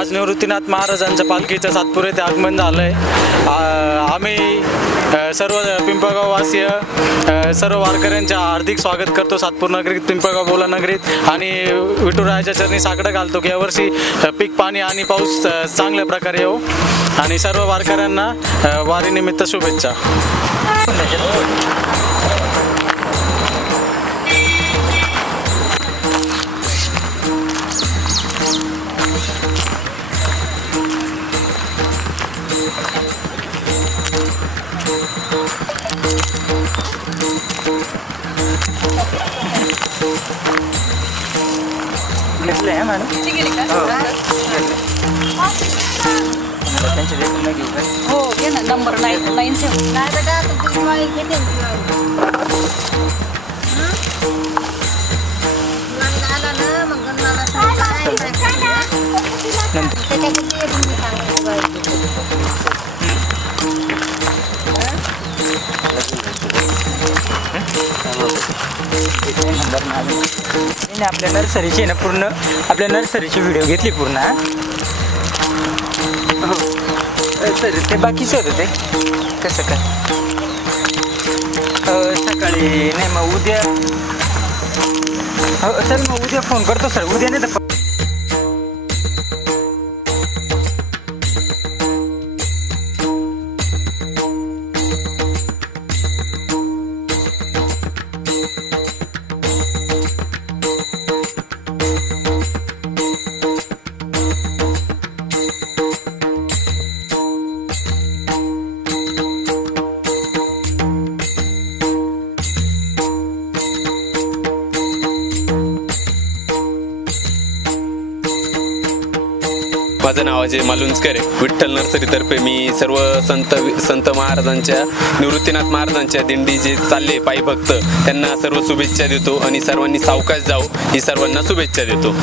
आज निवृत्तीनाथ महाराजांच्या पालखीचं सातपूर येथे आगमन झालं आहे। आम्ही सर्व पिंपळगाववासीय सर्व वारकऱ्यांचे हार्दिक स्वागत करतो सातपूर नगरीत, पिंपळगाव बोला नगरीत, आणि विठुरायाच्या चरणी साकडं घालतो की यावर्षी पीक पाणी आणि पाऊस चांगल्या प्रकारे येऊ, आणि सर्व वारकऱ्यांना वारीनिमित्त शुभेच्छा। घेतले आहे मॅडम? त्यांचे रेकॉर्ड नाही घेऊ का? हो घे ना, नंबर 997 नाही बेटा, तुमची दिवाळी घेते आला ना मग गन्नाला त्याच्याकडे तुम्ही सांगा आपल्या नर्सरीची ना पूर्ण, आपल्या नर्सरीची व्हिडिओ घेतली पूर्ण। हो सर, ते बाकीचं होतं ते कसं काय सकाळी नाही, मग उद्या हो सर, मग उद्या फोन करतो सर, उद्या नाही तर माझं नाव अजय मालुंजकर आहे। विठ्ठल नर्सरीतर्फे मी सर्व संत महाराजांच्या, निवृत्तीनाथ महाराजांच्या दिंडी जे चालले पायी भक्त, त्यांना सर्व शुभेच्छा देतो आणि सर्वांनी सावकाश जाऊ ही सर्वांना शुभेच्छा देतो।